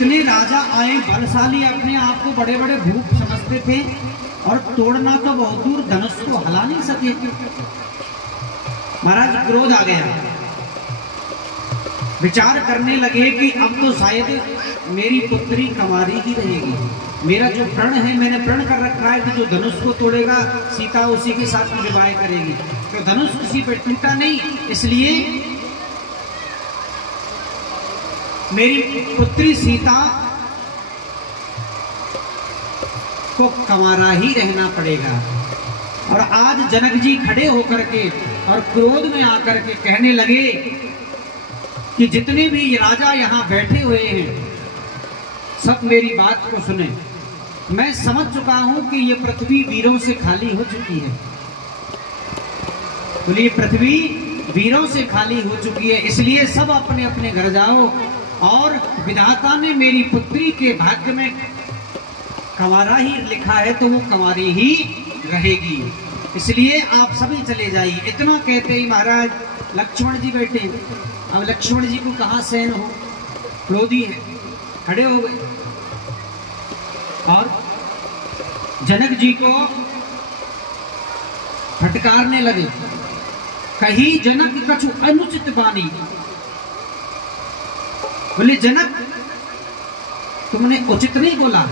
इतने राजा आए बलशाली, अपने आप को बड़े बड़े भूप समझते थे, और तोड़ना तो बहुत दूर, धनुष को हिला नहीं सके। महाराज क्रोध आ गया, विचार करने लगे कि अब तो शायद मेरी पुत्री कंवारी ही रहेगी। मेरा जो प्रण है, मैंने प्रण कर रखा है कि जो धनुष को तोड़ेगा सीता उसी के साथ विवाह करेगी, तो धनुष किसी पर टूटा नहीं, इसलिए मेरी पुत्री सीता को कंवारा ही रहना पड़ेगा। और आज जनक जी खड़े होकर के और क्रोध में आकर के कहने लगे कि जितने भी राजा यहाँ बैठे हुए हैं सब मेरी बात को सुने। मैं समझ चुका हूं कि ये पृथ्वी वीरों से खाली हो चुकी है। बोलिए, पृथ्वी वीरों से खाली हो चुकी है, इसलिए सब अपने अपने घर जाओ। और विधाता ने मेरी पुत्री के भाग्य में कंवारा ही लिखा है, तो वो कंवारी ही रहेगी, इसलिए आप सभी चले जाइए। इतना कहते ही महाराज लक्ष्मण जी बैठे। अब लक्ष्मण जी को कहां सहन हो, क्रोधी है, खड़े हो गए और जनक जी को फटकारने लगे। कही जनक कछु अनुचित बानी। बोले, जनक तुमने उचित नहीं बोला।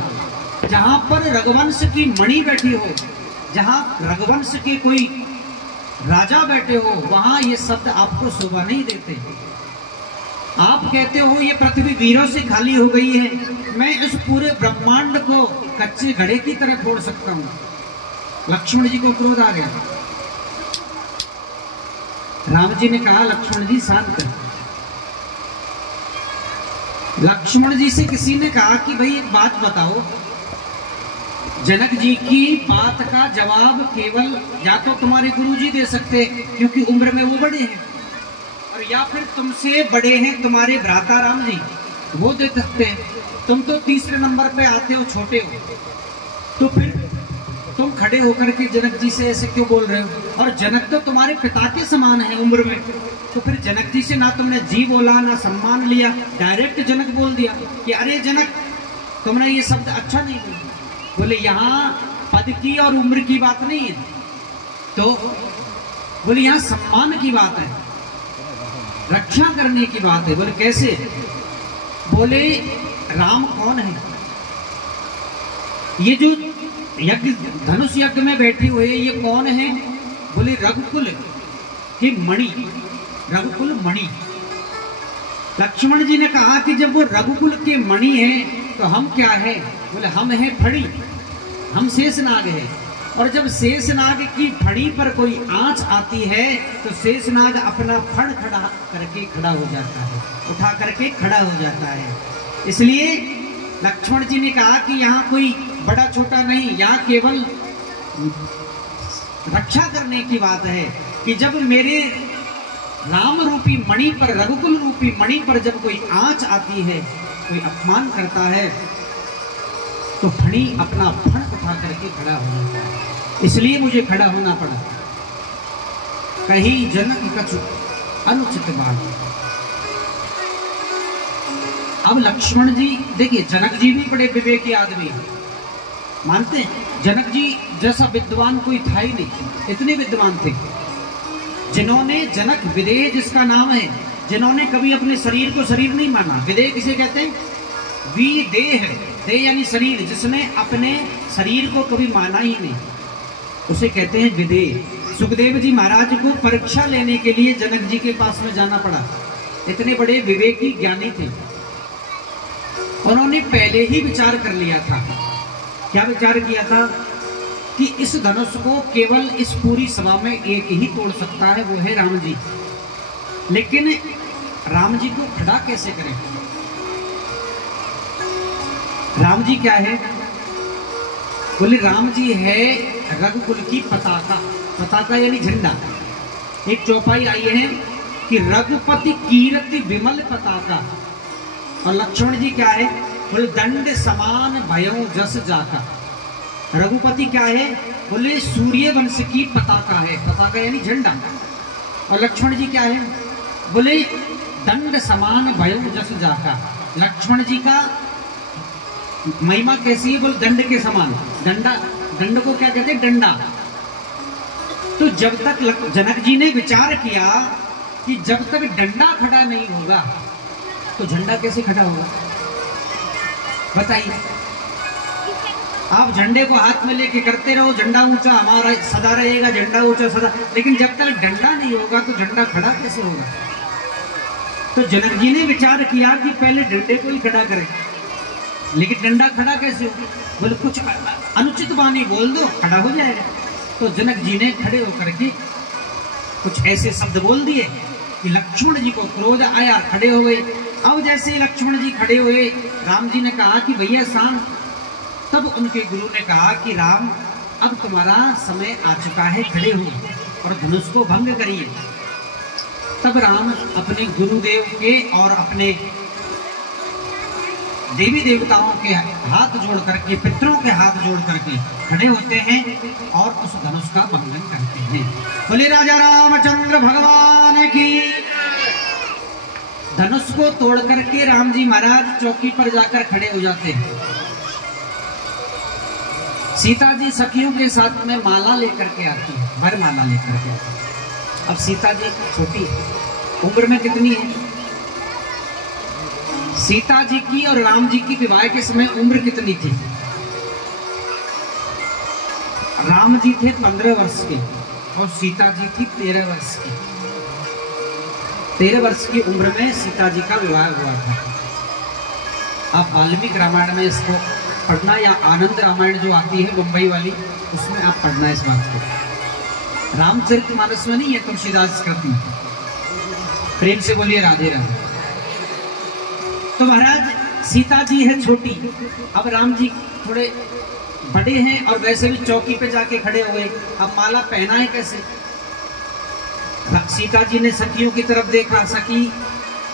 जहां पर रघुवंश की मणि बैठी हो, जहां रघुवंश के कोई राजा बैठे हो, वहां ये शब्द आपको शोभा नहीं देते। आप कहते हो ये पृथ्वी वीरों से खाली हो गई है, मैं इस पूरे ब्रह्मांड को कच्चे घड़े की तरह फोड़ सकता हूं। लक्ष्मण जी को क्रोध आ गया। राम जी ने कहा, लक्ष्मण जी शांत। लक्ष्मण जी से किसी ने कहा कि भाई एक बात बताओ, जनक जी की बात का जवाब केवल या तो तुम्हारे गुरुजी दे सकते, क्योंकि उम्र में वो बड़े हैं, और या फिर तुमसे बड़े हैं तुम्हारे भ्राता राम जी, वो दे सकते हैं। तुम तो तीसरे नंबर पे आते हो, छोटे हो, तो फिर तुम खड़े होकर के जनक जी से ऐसे क्यों बोल रहे हो? और जनक तो तुम्हारे पिता के समान है उम्र में, तो फिर जनक जी से ना तुमने जी बोला ना सम्मान लिया, डायरेक्ट जनक बोल दिया कि अरे जनक तुमने ये शब्द अच्छा नहीं बोला। बोले, यहाँ पद की और उम्र की बात नहीं है, तो बोले यहाँ सम्मान की बात है, रक्षा करने की बात है। बोले कैसे? बोले राम कौन है? ये जो यज्ञ धनुष यज्ञ में बैठे हुए ये कौन है? बोले रघुकुल के मणि, रघुकुल मणि। लक्ष्मण जी ने कहा कि जब वो रघुकुल के मणि है तो हम क्या है? बोले हम हैं फड़ी, हम शेषनाग है। और जब शेषनाग की फड़ी पर कोई आंच आती है तो शेषनाग अपना फड़ खड़ा करके खड़ा हो जाता है, उठा करके खड़ा हो जाता है। इसलिए लक्ष्मण जी ने कहा कि यहाँ कोई बड़ा छोटा नहीं, यहाँ केवल रक्षा करने की बात है कि जब मेरे राम रूपी मणि पर, रघुकुल रूपी मणि पर जब कोई आंच आती है, कोई अपमान करता है, तो फणी अपना फण उठा करके खड़ा हो जाता है। इसलिए मुझे खड़ा होना पड़ा। कहीं जनक कछु अनुचित बात। अब लक्ष्मण जी देखिए, जनक जी भी बड़े विवेकी आदमी मानते हैं। जनक जी जैसा विद्वान कोई था ही नहीं, इतने विद्वान थे जिन्होंने, जनक विदेह जिसका नाम है, जिन्होंने कभी अपने शरीर को शरीर नहीं माना। विदेह किसे कहते हैं? विदेह, देह यानी शरीर, जिसने अपने शरीर को कभी माना ही नहीं, उसे कहते हैं विदेह। सुखदेव जी महाराज को परीक्षा लेने के लिए जनक जी के पास में जाना पड़ा। इतने बड़े विवेकी ज्ञानी थे। उन्होंने पहले ही विचार कर लिया था। क्या विचार किया था? कि इस धनुष को केवल इस पूरी सभा में एक ही तोड़ सकता है, वो है राम जी। लेकिन राम जी को खड़ा कैसे करें? राम जी क्या है? बोले राम जी है रघुकुल की पताका। पताका यानी झंडा। एक चौपाई आई है कि रघुपति कीर्ति विमल पताका। और लक्ष्मण जी क्या है? बोले दंड समान भयों जस जाका। रघुपति क्या है? बोले सूर्य वंश की पताका है। पताका यानी झंडा। और लक्ष्मण जी क्या है? बोले दंड समान भयों जस जाका। लक्ष्मण जी का महिमा कैसी है? बोल दंड के समान। डंडा, दंड को क्या कहते हैं? डंडा। तो जब तक जनक जी ने विचार किया कि जब तक डंडा खड़ा नहीं होगा तो झंडा कैसे खड़ा होगा? बताइए। आप झंडे को हाथ में लेके करते रहो, झंडा ऊंचा हमारा सदा रहेगा, झंडा ऊंचा सदा, लेकिन जब तक डंडा नहीं होगा तो झंडा खड़ा कैसे होगा? तो जनक जी ने विचार किया कि पहले डंडे को ही खड़ा करें, लेकिन डंडा खड़ा कैसे होगा? बोले कुछ अनुचित वाणी बोल दो, खड़ा हो जाएगा। तो जनक जी ने खड़े होकर के कुछ ऐसे शब्द बोल दिए कि लक्ष्मण जी को क्रोध आया, खड़े हो गए। अब जैसे लक्ष्मण जी खड़े हुए, राम जी ने कहा कि भैया शांत। तब उनके गुरु ने कहा कि राम, अब तुम्हारा समय आ चुका है, खड़े हो और धनुष को भंग करिए। तब राम अपने गुरुदेव के और अपने देवी देवताओं के हाथ जोड़ करके, पितरों के हाथ जोड़ करके खड़े होते हैं और उस धनुष का भंगन करते हैं। बोले राजा रामचंद्र भगवान की। धनुष को तोड़ करके राम जी महाराज चौकी पर जाकर खड़े हो जाते हैं। सीता जी सखियों के साथ में माला लेकर के आती है, वरमाला लेकर के आती है। अब सीता जी छोटी है, उम्र में कितनी है? सीता जी की और राम जी की विवाह के समय उम्र कितनी थी? राम जी थे 15 वर्ष के और सीता जी थी 13 वर्ष की। 13 वर्ष की उम्र में सीता जी का विवाह हुआ था। आप वाल्मीकि रामायण में इसको पढ़ना, या आनंद रामायण जो आती है मुंबई वाली, उसमें आप पढ़ना इस बात को। रामचरितमानस में नहीं है, तुलसीदास कृति। प्रेम से बोलिए राधे राधे। तो महाराज सीता जी है छोटी, अब राम जी थोड़े बड़े हैं और वैसे भी चौकी पे जाके खड़े हुए। अब माला पहना है कैसे? सीता जी ने सखियों की तरफ देखा। सखी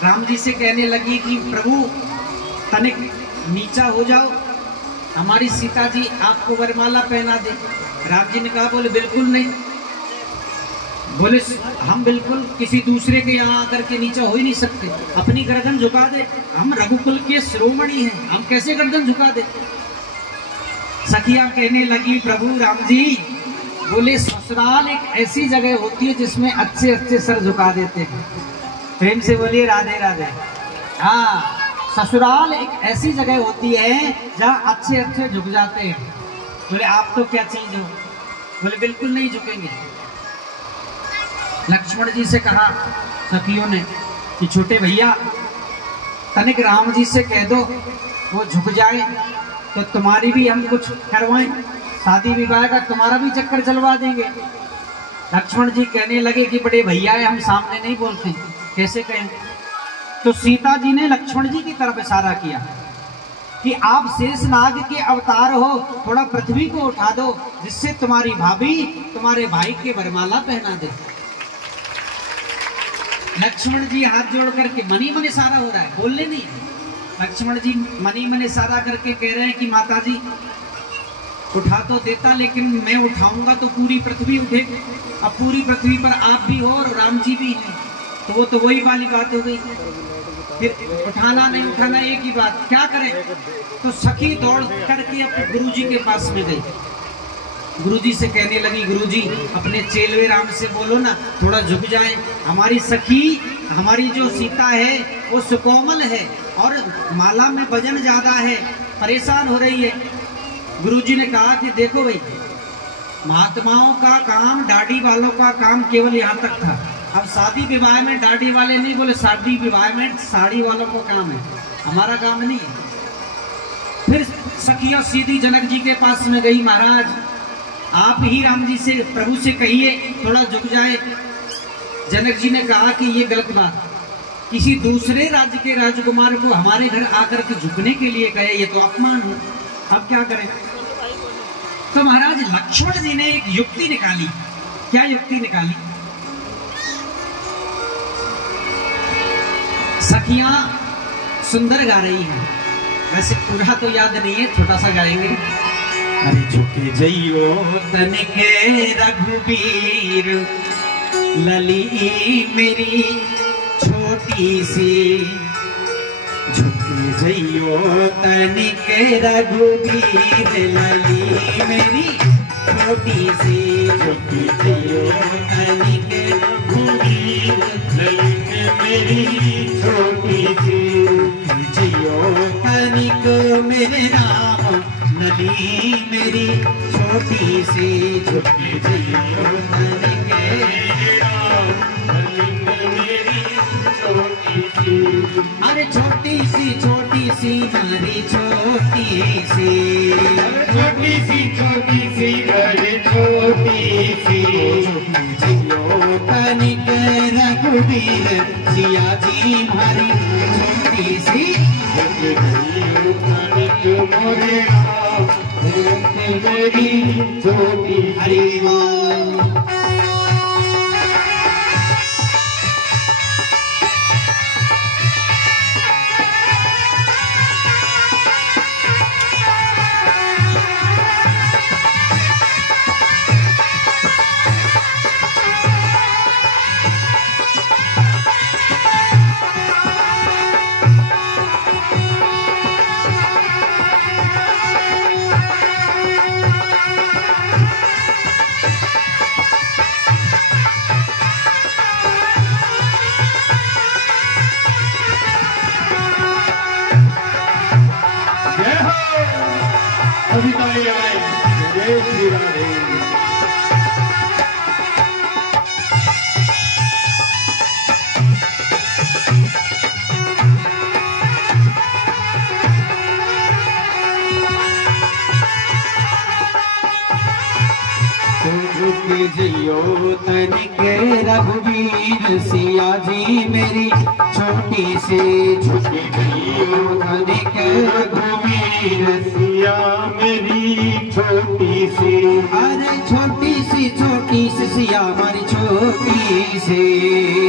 राम जी से कहने लगी कि प्रभु तनिक नीचा हो जाओ, हमारी सीता जी आपको वरमाला पहना दे। राम जी ने कहा, बोले बिल्कुल नहीं। बोले हम बिल्कुल किसी दूसरे के यहाँ आकर के नीचा हो ही नहीं सकते, अपनी गर्दन झुका दे, हम रघुकुल के शिरोमणि हैं, हम कैसे गर्दन झुका दे। सखिया कहने लगी, प्रभु राम जी, बोले ससुराल एक ऐसी जगह होती है जिसमें अच्छे अच्छे सर झुका देते हैं। प्रेम से बोलिए राधे राधे। हाँ, ससुराल एक ऐसी जगह होती है जहाँ अच्छे अच्छे झुक जाते हैं। बोले आप तो क्या चीज हो? बोले बिल्कुल नहीं झुकेंगे। लक्ष्मण जी से कहा सखियों ने कि छोटे भैया तनिक राम जी से कह दो, वो झुक जाए तो तुम्हारी भी हम कुछ करवाएं, शादी विवाह का तुम्हारा भी चक्कर चलवा देंगे। लक्ष्मण जी कहने लगे कि बड़े भैया है, हम सामने नहीं बोलते, कैसे कहें? तो सीता जी ने लक्ष्मण जी की तरफ इशारा किया कि आप शेषनाग के अवतार हो, थोड़ा पृथ्वी को उठा दो जिससे तुम्हारी भाभी तुम्हारे भाई के वरमाला पहना दे। लक्ष्मण जी हाथ जोड़ करके, मनी मन इशारा हो रहा है, बोलने नहीं। लक्ष्मण जी मनी मन इशारा करके कह रहे हैं कि माता जी उठा तो देता, लेकिन मैं उठाऊंगा तो पूरी पृथ्वी उठेगी। अब पूरी पृथ्वी पर आप भी हो और राम जी भी हैं, तो वो तो वही वाली बात हो गई। फिर उठाना नहीं उठाना एक ही बात, क्या करें? तो सखी दौड़ करके अपने गुरुजी के पास में गई। गुरुजी से कहने लगी, गुरुजी अपने चेलवे राम से बोलो ना थोड़ा झुक जाए, हमारी सखी, हमारी जो सीता है वो सुकोमल है और माला में वजन ज्यादा है, परेशान हो रही है। गुरुजी ने कहा कि देखो भाई, महात्माओं का काम, दाढ़ी वालों का काम केवल यहाँ तक था। अब शादी विवाह में दाढ़ी वाले नहीं, बोले शादी विवाह में साड़ी वालों को काम है, हमारा काम नहीं है। फिर सखिया सीधी जनक जी के पास में गई, महाराज आप ही राम जी से, प्रभु से कहिए थोड़ा झुक जाए। जनक जी ने कहा कि ये गलत बात, किसी दूसरे राज्य के राजकुमार को हमारे घर आकर के झुकने के लिए कहे, ये तो अपमान हो। अब क्या करें? तो महाराज लक्ष्मण जी ने एक युक्ति निकाली। क्या युक्ति निकाली? सखियां सुंदर गा रही हैं, वैसे पूरा तो याद नहीं है, छोटा सा गाएंगे। अरे झुके जइयो तनिके रघुबीर, लली मेरी छोटी सी, झुकी जइयो तनिक रघुबीर लली मेरी छोटी सी, झुकी जइयो तनिक रघुबीर लली मेरी छोटी सी, जियो तनिक मेरे राम लली मेरी छोटी सी, झुकी जइयो तनिक राम लली मेरी छोटी सी। अरे छोटी सी मारी छोटी सी, छोटी सी अरे छोटी सी, जियो तनिक रघुबीर सिया जी मारी छोटी सी, तनिक मोरे मेरी छोटी। हरि जय श्री राधे। झुकी जइयो तनिक रघुबीर सिया जी मेरी छोटी सी, झुकी जइयो तनिक रघुबीर सिया मेरी छोटी सी। अरे छोटी सी सिया हमारी छोटी सी,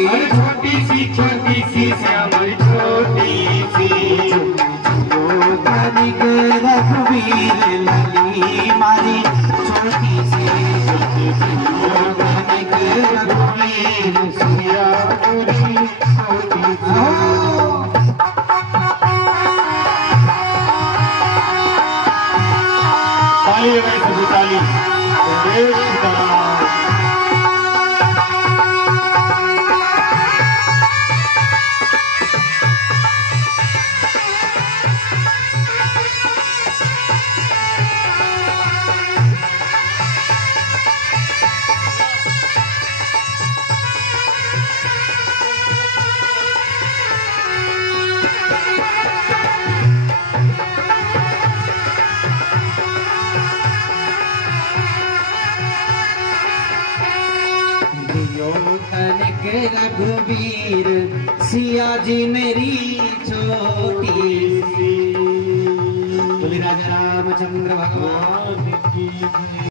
अरे छोटी सी सिया हमारी छोटी सी, जो तनिक रघुबीर लली मारी छोटी सी, तनिक रघुबीर सिया मेरी छोटी सी। ताली भाई सभी ताली। जय सीताराम। तनिक रघुबीर सिया जी मेरी छोटी सी। बोले राजा रामचंद्र भगवान की।